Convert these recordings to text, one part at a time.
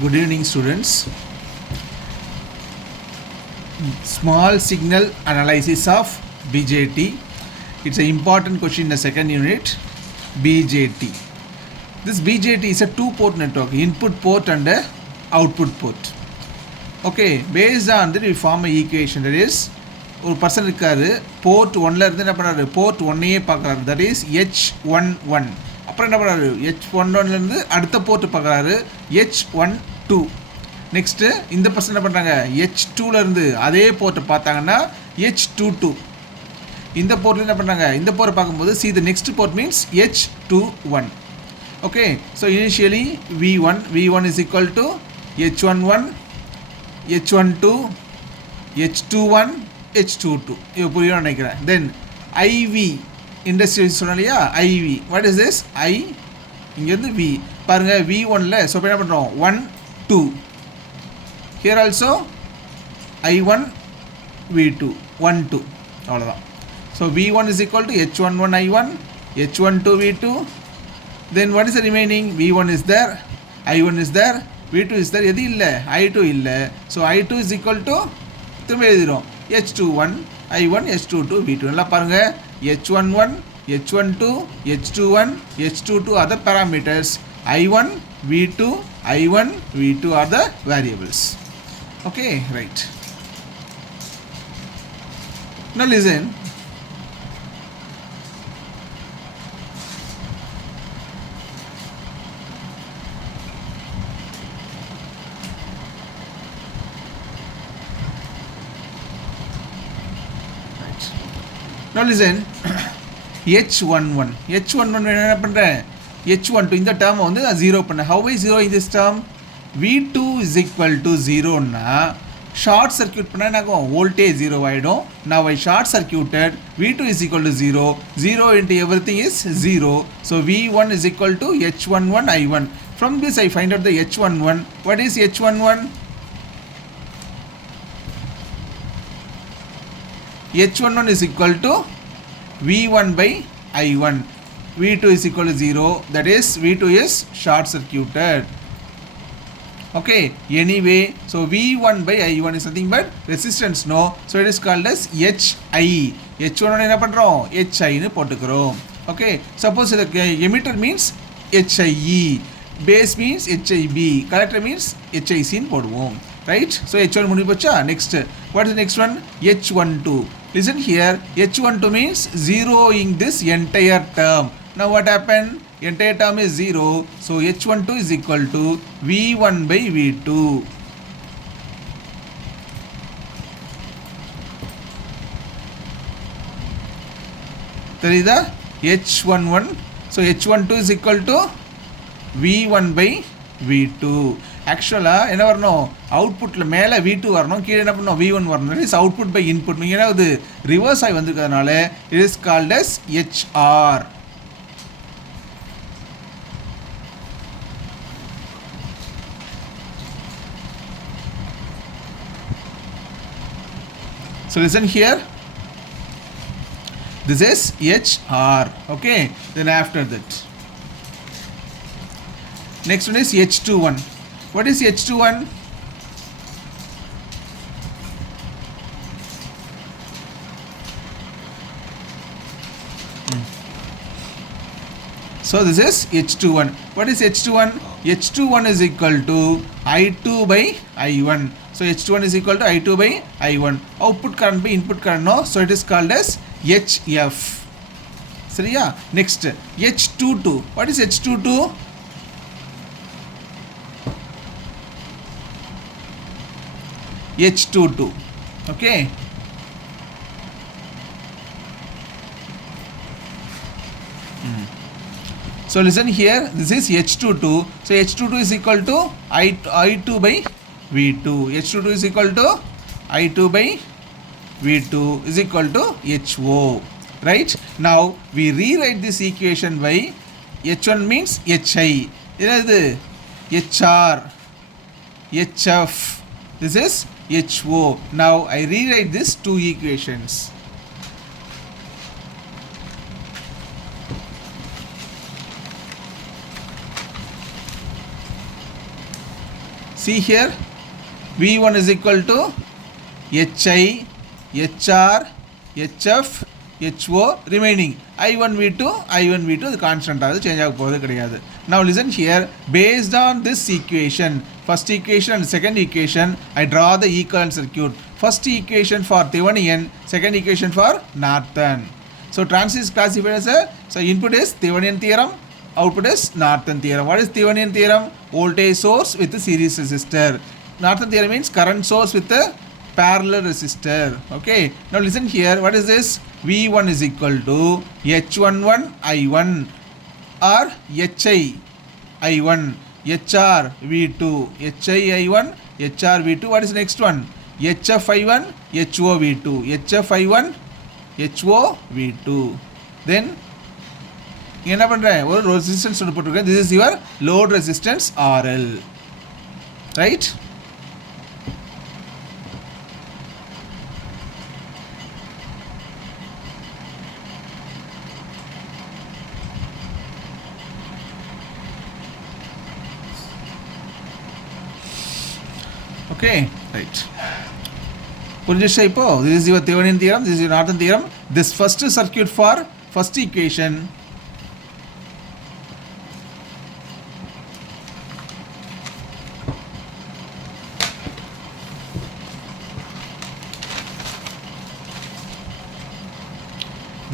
Good evening, students. Small signal analysis of BJT. It's an important question in the second unit. BJT. This BJT is a two-port network, input port and a output port. Okay, based on that we form a equation. That is, ஒரு person இருக்காரு, board ஒன்ல இருந்து என்ன பண்ணுறாரு, board ஒன்னையே பார்க்குறாரு, that is H11. அப்புறம் என்ன பண்ணுறாரு, H11லேருந்து அடுத்த போர்ட்டு பார்க்குறாரு, H12. நெக்ஸ்ட்டு இந்த பர்சன் என்ன பண்ணுறாங்க, H2லேருந்து அதே போர்ட்டை பார்த்தாங்கன்னா H22. இந்த போர்ட்டில் என்ன பண்ணுறாங்க, இந்த போர்ட்டை பார்க்கும்போது see the next port means H21. Okay, so initially V1 is equal to H11, H12, H21, H22. இது புரியும் நினைக்கிறேன். Then IV இண்டஸ்ட்ரி சொன்னோம் இல்லையா, IV. What is this? I இங்கேருந்து V பாருங்கள், V1ல ஸோ என்ன பண்ணுறோம், 1 2. Here also I1 V2 1 2. அவ்வளோதான். So V1 is equal to H11 I1, H12 V2. Then what is the remaining? V1 is there, I1 is there, V2 is there. எது இல்லை, I2 இல்லை. So I2 is equal to திரும்ப எழுதிடும் H21 I1, H22 V2. நல்லா பாருங்கள், H11, H12, H21, H22 are the parameters. I1, V2, I1, V2 are the variables. Okay, right. Now listen. Now listen. H11 என்ன பண்ணுறேன், H12 இந்த டேர்மை வந்து நான் zero பண்ணேன். How is zero in this term? V2 is equal to 0னா short circuit பண்ணால் என்ன ஆகும், வோல்டேஜ் ஜீரோ ஆகிடும். Now I short circuited, V2 is equal to 0, 0 into everything is 0. So V1 is equal to H11 I1. From this I find out the H11. What is H11? H11 is equal to V1 by I1. V2 is equal to 0. That is V2 is short circuited. Okay, anyway, so V1 by I1 is nothing but resistance, no? So it is called as HI. H1 என்ன பண்ணுறோம், HI னு போட்டுக்கிறோம். Okay, suppose the emitter means HIE, base means HIB, collector means HIC னு போடுவோம். Right? So H1 முடிஞ்சு போச்சா. Next, what is the next one? H12. Listen here, H12 means zeroing this entire term. Now what happened? Entire term is 0. So H12 is equal to V1 by V2. தெரியுதா? H11. So H12 is equal to V1 by V2. ஆக்சுவலாக என்ன வரணும், அவுட்புட்டில் மேலே V2 வரணும், கீழே என்ன பண்ணணும், V1 வரணும். It is output by input. நீங்கள் ஏதாவது ரிவர்ஸ் ஆகி வந்திருக்கிறதுனால it is called as HR. So listen here, this is HR. Okay, then after that next one is H21. What is H21? So this is H21. What is H21? H21 is equal to I2 by I1. So H21 is equal to I2 by I1. Output current by input current, no? So it is called as HF. சரியா? Next, H22. What is H22? H22. Okay. So listen here, this is H22. So H22 is equal to I2 by V2. H22 is equal to I2 by V2 is equal to HO. Right? Now we rewrite this equation by H1 means HI. இது HR, HF. This is HO. Now I rewrite these two equations. See here, V1 is equal to HI, HR, HF, HO remaining. I1 V2, I1 V2 the constant ஆகுது, change ஆக போகிறது கிடையாது. Now listen here, based on this equation, first equation and second equation, I draw the equivalent circuit. First equation for Thevenin, second equation for Norton. So transistor is classified as a, so input is Thevenin theorem, output is Norton theorem. What is Thevenin theorem? Voltage source with a series resistor. Norton theorem means current source with a parallel resistor. Okay, now listen here, what is this? V1 is equal to H11 I1 or HI I1, HR V2, HI I1, HR V2. What is next one? HF I1, HO V2, HF I1, HO V2. Then என்ன பண்றேன், ஒரு resistance ஒன்று போட்டுருக்கேன். This is your load resistance RL, right? Okay, right. புரிஞ்சிச்சா இப்போ? This is your Thevenin theorem, this is your Norton theorem. This first circuit for first equation.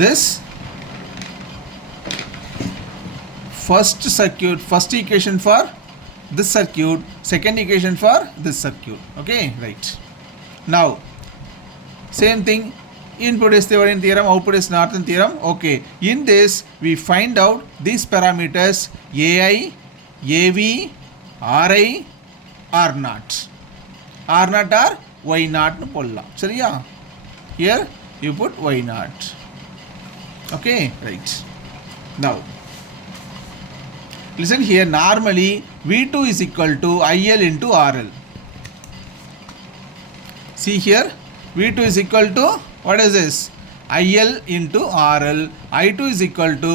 This first circuit, first equation for this circuit, second equation for this circuit. Okay, right. Now same thing, input is Thevenin theorem, output is Norton theorem. Okay, in this we find out these parameters AI, AV, RI, R0, R0 or Y0 nu polla. சரியா? Here you put Y0. Okay, right. Now listen here, normally V2 is equal to IL into RL. See here, V2 is equal to, what is this? IL into RL. I2 is equal to,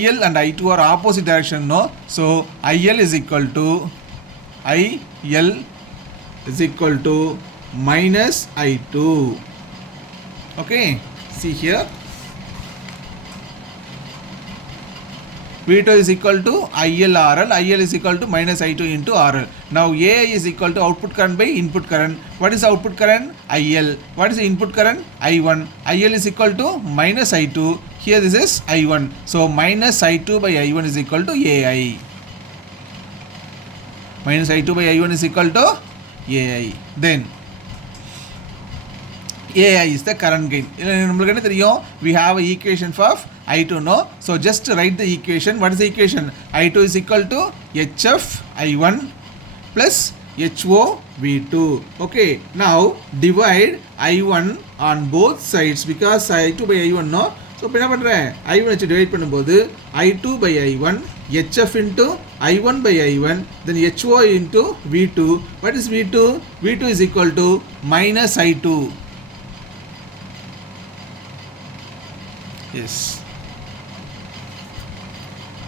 IL and I2 are opposite direction, no? So IL is equal to, IL is equal to minus I2. Okay, see here, V2 is equal to ILRL, IL is equal to minus I2 into RL. Now AI is equal to output current by input current. What is output current? IL. What is the input current? I1. IL is equal to minus I2. Here this is I1. So minus I2 by I1 is equal to AI. Minus I2 by I1 is equal to AI. Then AI is the current gain. We have an equation for I2, no? So just write the equation. What is the equation? I2 is equal to HF I1 plus HO V2. Okay, now divide I1 on both sides because I2 by I1, no? So என்ன பண்றேன், I1 வச்சு divide பண்ணும்போது I2 by I1, HF into I1 by I1, then HO into V2. What is V2? V2 is equal to minus I2. Yes.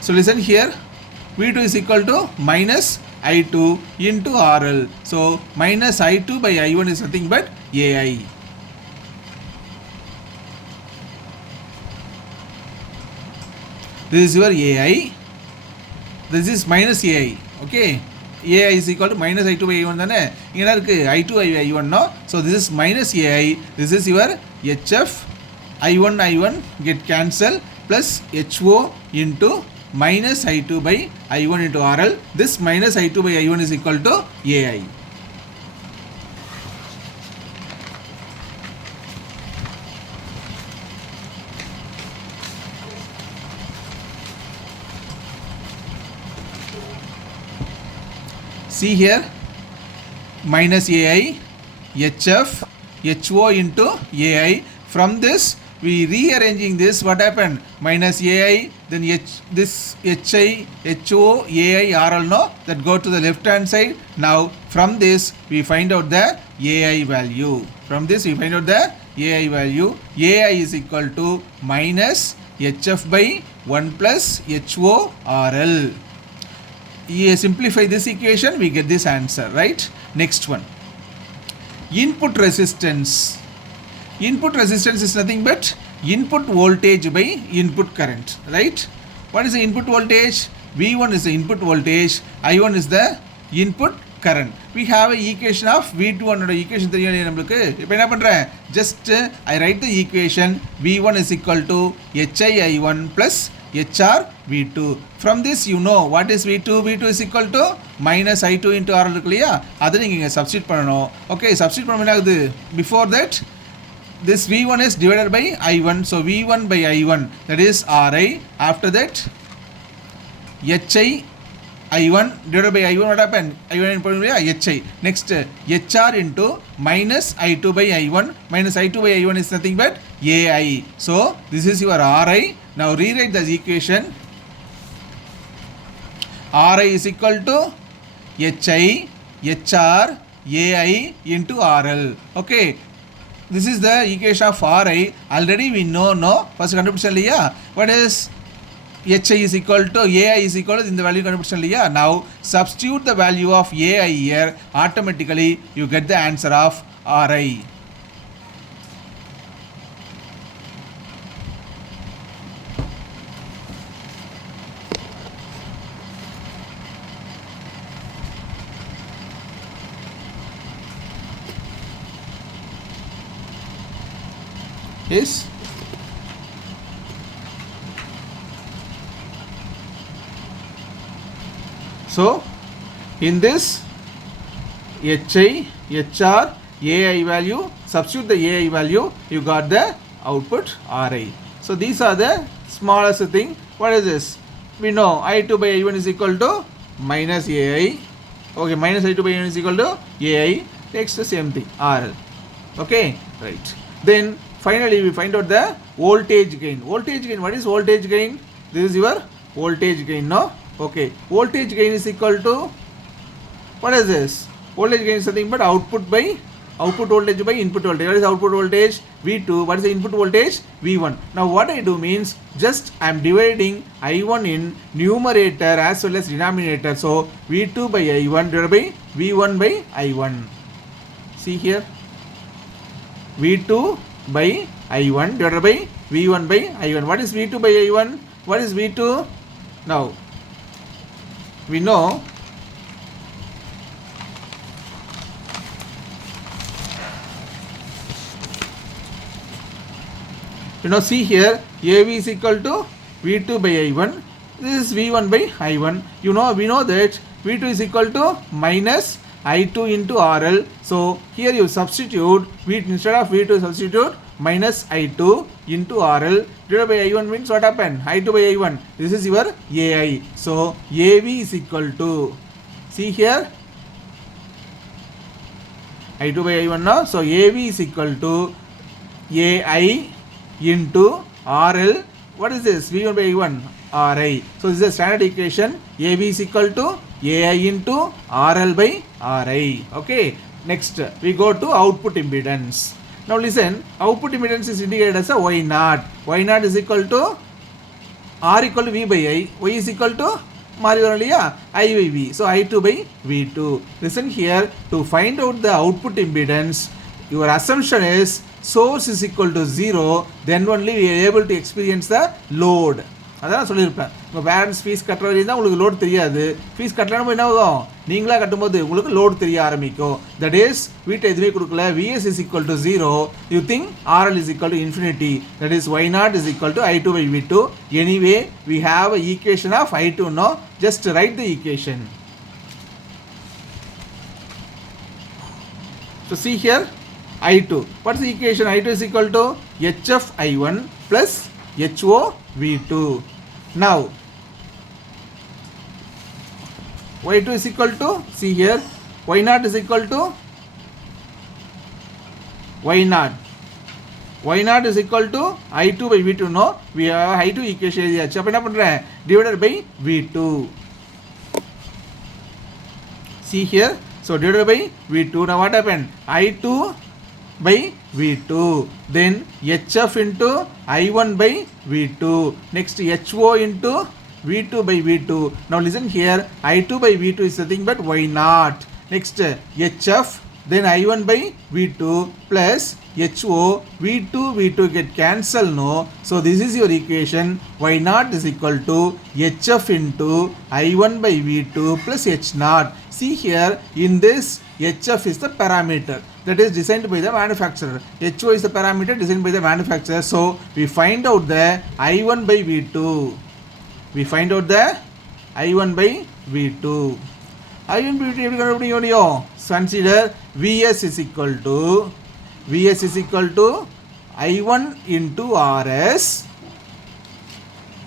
So listen here, V2 is equal to minus I2 into RL. So minus I2 by I1 is nothing but AI. This is your AI. This is minus AI. Okay. AI is equal to minus I2 by I1 தானே? இங்க என்ன இருக்கு? I2 by I1, no? So this is minus AI. This is your HF. I1 get cancel plus HO into minus I2 by I1 into RL. This minus I2 by I1 is equal to AI. See here, minus AI, HF, HO into AI. From this we rearranging this, what happened? Minus AI, then this HI, HO, AI, RL, no? That go to the left hand side. Now from this we find out the AI value. From this we find out the AI value. AI is equal to minus HF by 1 plus HO RL. you simplify this equation, we get this answer, right? Next one, input resistance. Input resistance is nothing but input voltage by input current, right? What is the input voltage? V1 is the input voltage, I1 is the input current. We have a equation of V2 and equation தெரியும் நமக்கு. இப்போ என்ன பண்றேன்? Just I write the equation V1 is equal to HI1 plus HR V2. From this you know what is V2? V2 is equal to minus I2 into R இருக்கு இல்லையா? அதை நீங்க இங்க substitute பண்ணணும். Okay, substitute பண்ண என்ன ஆகுது? Before that this V1 is divided by I1, so V1 by I1, that is Ri. After that HI I1 divided by I1, what happened? I1 HI. Next HR into minus I2 by I1, minus I2 by I1 is nothing but AI. So this is your Ri. Now rewrite the equation. Ri is equal to HI HR AI into RL. Okay, this is the equation of Ri. Already we know, no? First contribution liya. What is HI is equal to AI is equal to in the value contribution liya. Now substitute the value of AI here. Automatically you get the answer of Ri. Yes. So in this HI, HR, AI value, substitute the AI value, you got the output Ri. So these are the smallest thing. What is this? We know I2 by I1 is equal to minus AI. Okay, minus I2 by I1 is equal to AI. Next the same thing, RL. Okay, right. Then finally we find out the voltage gain. Voltage gain, what is voltage gain? This is your voltage gain, no? Okay, voltage gain is equal to, what is this? Voltage gain is nothing but output voltage by input voltage. What is output voltage? V2. What is the input voltage? V1. Now what I do means, just I am dividing I1 in numerator as well as denominator. So V2 by I1 divided by V1 by I1. See here, V2 by I1 divided by V1 by I1. What is V2 by I1? What is V2? Now we know see here AV is equal to V2 by I1. This is V1 by I1. We know that V2 is equal to minus I2 into RL. So here you substitute instead of V2 substitute minus I2 into RL divided by I1 means what happened? I2 by I1. This is your AI. So AV is equal to, see here, I2 by I1 now. So AV is equal to AI into RL. What is this? V1 by I1, Ri. So this is a standard equation. AV is equal to AI into RL by Ri. Okay. Next we go to output impedance. Now listen, output impedance is indicated as a Y0. Y0 is equal to R equal to V by I. Y is equal to I by V. So I2 by V2. Listen here, to find out the output impedance, your assumption is source is equal to 0, then only we are able to experience the load. அதான் சொல்லியிருப்பேன், உங்கள் parents fees கட்டுற வரையும் தான் உங்களுக்கு load தெரியாது. Fees கட்டணும் என்ன ஆகும், நீங்களாக கட்டும்போது உங்களுக்கு லோட் தெரிய ஆரம்பிக்கும். தட் இஸ் வீட்டை எதுவுமே கொடுக்கல, VS is equal to 0, you think RL is equal to infinity. That is Y0 is equal to I2 by V2. Anyway we have a equation of I2 no, just write the equation. So see here I2. What is the equation? I2 is equal to HF I1 plus HO V2. Now Y2 is equal to, see here, Y0 is equal to Y0. Y0 is equal to I2 by V2. No, we have I2 equation எழுதியாச்சு. அப்ப என்ன பண்றேன், divided by V2. See here, so divided by V2. Now what happened? I2 by V2, then HF into I1 by V2, next HO into V2 by V2. Now listen here, I2 by V2 is nothing but Y naught. Next, HF, then I1 by V2 plus HO, V2, V2 get cancelled, no? So this is your equation, Y naught is equal to HF into I1 by V2 plus H naught. See here, in this, HF is the parameter that is designed by the manufacturer. HO is the parameter designed by the manufacturer. So we find out the I1 by V2. We find out the I1 by V2. I1 by V2 consider Vs is equal to I1 into Rs,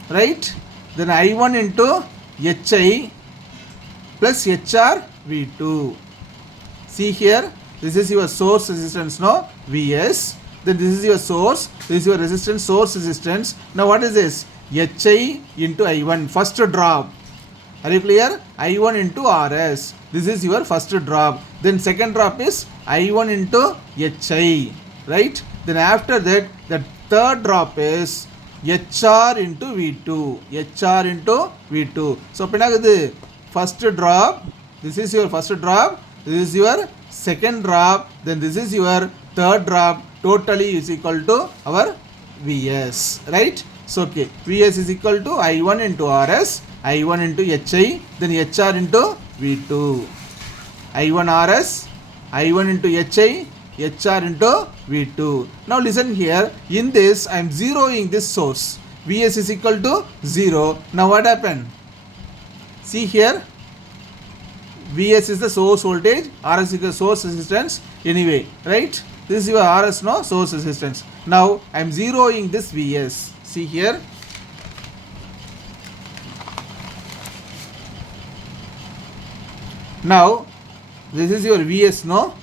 right? Then I1 into Hi plus HR V2. See here, this is your source resistance, no? Vs. Then this is your source, this is your resistance, source resistance. Now what is this? Hi into I1, first drop. Are you clear? I1 into Rs. This is your first drop. Then second drop is I1 into Hi, right? Then after that, the third drop is HR into V2. HR into V2. So, first drop, this is your first drop, this is your second drop, then this is your third drop, totally is equal to our Vs, right? So, okay, Vs is equal to I1 into Rs, I1 into Hi, then HR into V2. I1 Rs, I1 into Hi, HR into V2. Now listen here, in this I am zeroing this source. Vs is equal to 0. Now what happened? See here, Vs is the source voltage, Rs is the source resistance anyway, right? This is your Rs, no? Source resistance. Now I am zeroing this Vs. See here. Now this is your Vs, no?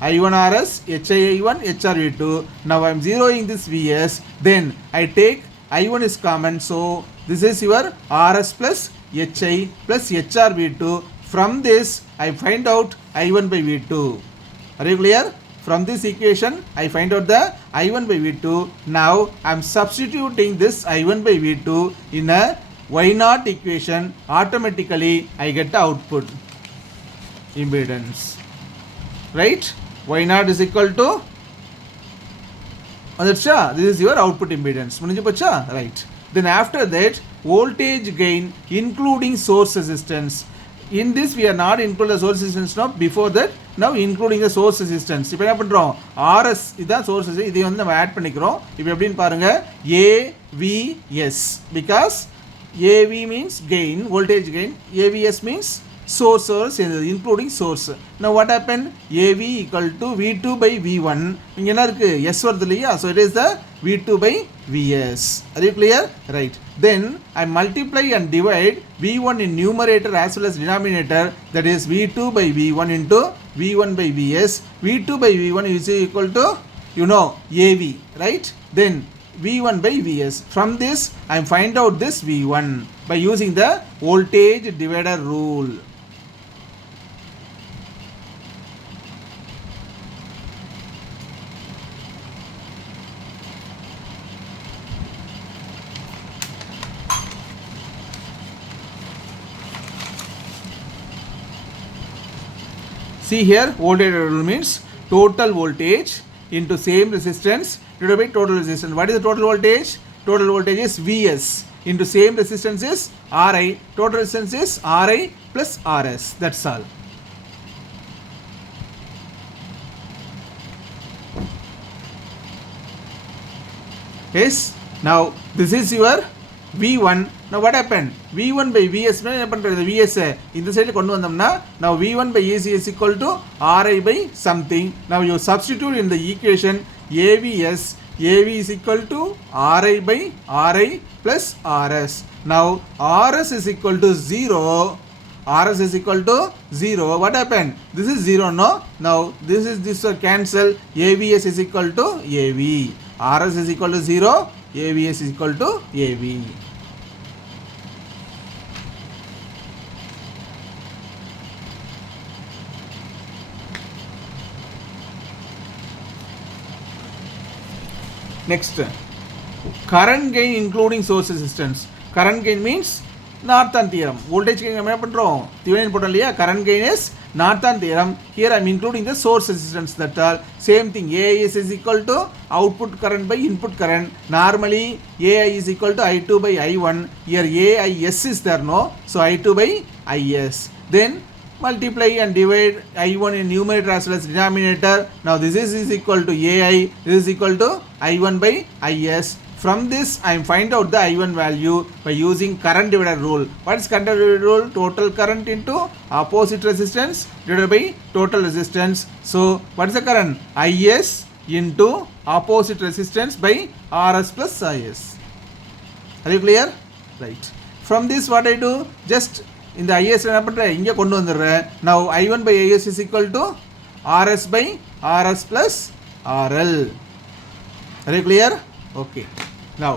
I1 Rs, HI1, HRV2. Now I am zeroing this Vs. Then I take I1 is common. So this is your Rs plus Hi plus HRV2. From this I find out I1 by V2. Are you clear? From this equation I find out the I1 by V2. Now I am substituting this I1 by V2 in a Y0 equation. Automatically I get the output impedance, right? Y0 is equal to, this is your output impedance, right? Then after that, voltage gain including source resistance. In this we are not including the source resistance now. Before that, now including the source resistance. இப்போ என்ன பண்றோம்? RS இதான் source resistance. இதை வந்து நம்ம add பண்ணிக்கிறோம். இப்போ எப்படின்னு பாருங்க, AVS, because AV means gain, voltage gain. AVS means source, including source. Now what happened? AV equal to V2 by V1. இங்க என்ன இருக்கு? S வருது இல்லையா? So it is the V2 by Vs. Are you clear? Right. Then I multiply and divide V1 in numerator as well as denominator. That is V2 by V1 into V1 by Vs. V2 by V1 is equal to, AV, right? Then V1 by Vs. From this I find out this V1 by using the voltage divider rule. See here, voltage rule means total voltage into same resistance divided by total resistance. What is the total voltage? Total voltage is Vs into same resistance is Ri. Total resistance is Ri plus Rs. That's all. Yes. Now this is your V1. Now what happened? V1 by Vs என்ன பண்றது? Vs இந்த சைடுல கொண்டு வந்தோம்னா, now V1 by AC is equal to Ri by something. Now you substitute in the equation AVS. AV is equal to Ri by Ri plus Rs. Now Rs is equal to 0. Rs is equal to 0. What happened? This is 0, no? Now this cancel. AVS is equal to AV. Rs is equal to 0. AVS is equal to AV. Next, current gain including source resistance. current gain means Norton theorem. Voltage gain நம்ம என்ன பண்றோம் Thevenin போட்டோம் இல்லையா current gain is Norton theorem. Here I am including the source resistance. That all same thing. AIS is equal to output current by input current. Normally AI is equal to I2 by I1. Here AIS is there, no, so I2 by IS. Then multiply and divide I1 in numerator as well as denominator. Now this is equal to AI, this is equal to I1 by IS. From this I am find out the I1 value by using current divider rule. What is current divider rule? Total current into opposite resistance divided by total resistance. So what is the current? IS into opposite resistance by RS plus IS. Are you clear? Right. From this what I do? Just இந்த IS என்ன பண்ணுறேன் இங்கே கொண்டு வந்துடுறேன். Now I1 by IS is equal to RS by RS plus RL. Are you clear? Okay. Now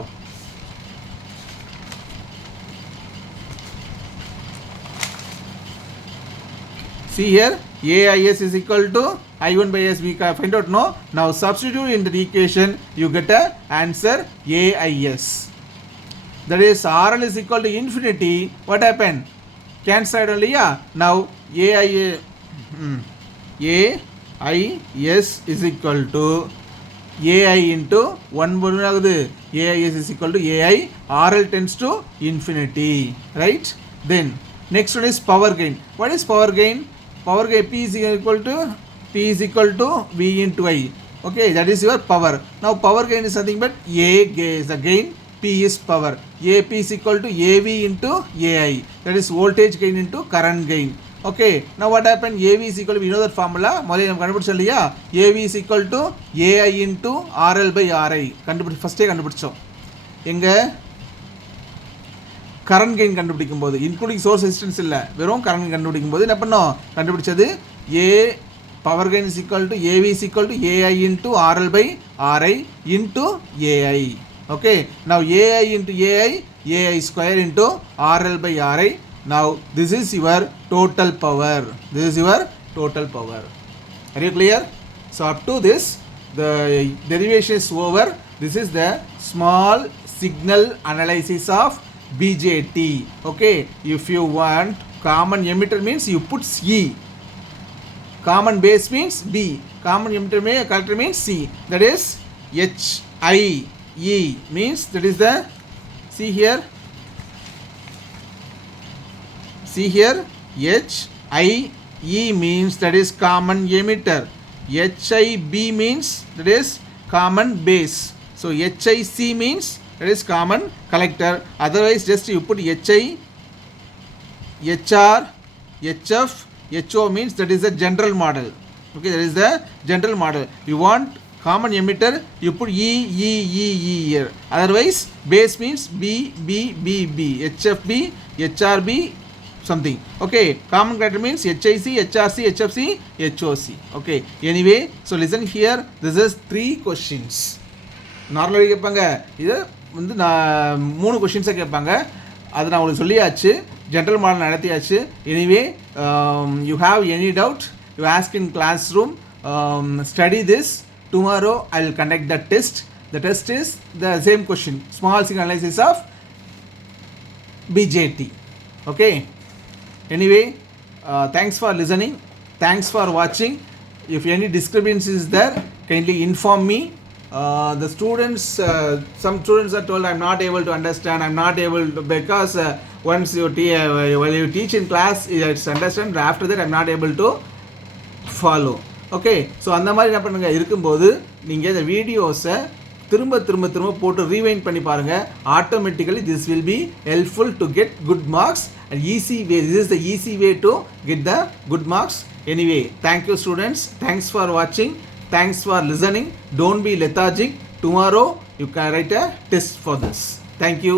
see here AIS is equal to I1 by S. We can find out, no. Now substitute in the equation, you get a answer AIS. That is RL is equal to infinity. What happened? Cancelled only, yeah. Now AIS is equal to AI into 1 ஆகுது. AIS is equal to AI. RL tends to infinity, right? Then next one is power gain. What is power gain? Power gain P is equal to V into I. Okay, that is your power. Now power gain is nothing but A is the gain, P is power. AP is equal to AV into AI. That is voltage gain into current gain. Okay, now what happened? AV is equal to, we know that formula. முதல்ல நம்ம கண்டுபிடிச்சோம் இல்லையா? AV is equal to AI into RL by RI. ஃபர்ஸ்டே கண்டுபிடிச்சோம். எங்க current gain கண்டுபிடிக்கும் போது, including source resistance இல்லை, வெறும் கரண்ட் கண்டுபிடிக்கும் போது என்ன பண்ணோம்? கண்டுபிடிச்சது A power gain is equal to AV is equal to AI into RL by RI into AI. Okay, now AI into AI square into RL by RI. Now this is your total power. This is your total power. Are you clear? So up to this the derivation is over. This is the small signal analysis of BJT. Okay, if you want common emitter means you put E. Common base means B. Common emitter collector means C. That is HIE means, that is the, see here HIE means that is common emitter. HIB means that is common base. So HIC means that is common collector. Otherwise just you put HI, HR, HF, HO means that is the general model. Okay, that is the general model. You want common emitter, you put E here. Otherwise base means B, HFB, HRB something. Okay, common collector means HIC, HRC, HFC, HOC. Okay, anyway, so listen here, this is 3 questions. நார்மலாக கேட்பாங்க, இது வந்து நான் 3 கொஷின்ஸாக கேட்பாங்க. அது நான் உங்களுக்கு சொல்லியாச்சு, ஜென்ரல் மாடல் நடத்தியாச்சு. Anyway you have any doubt, you ask in class room. Study this. Tomorrow I will conduct the test. The test is the same question, small signal analysis of BJT. Okay, anyway, thanks for listening, thanks for watching. If any discrepancy is there, kindly inform me. The students, some students are told I am not able to understand, I am not able to, because once you while you teach in class it's understand, after that I am not able to follow. Okay, so அந்த மாதிரி என்ன பண்ணுங்க, இருக்கும்போது நீங்கள் இந்த வீடியோஸை திரும்ப போட்டு ரீவைண்ட் பண்ணி பாருங்கள். Automatically this will be helpful to get good marks and easy way. This is the easy way to get the good marks. Anyway, thank you students, thanks for வாட்சிங், thanks for listening. Don't be lethargic. Tomorrow you can write a test for this. Thank you.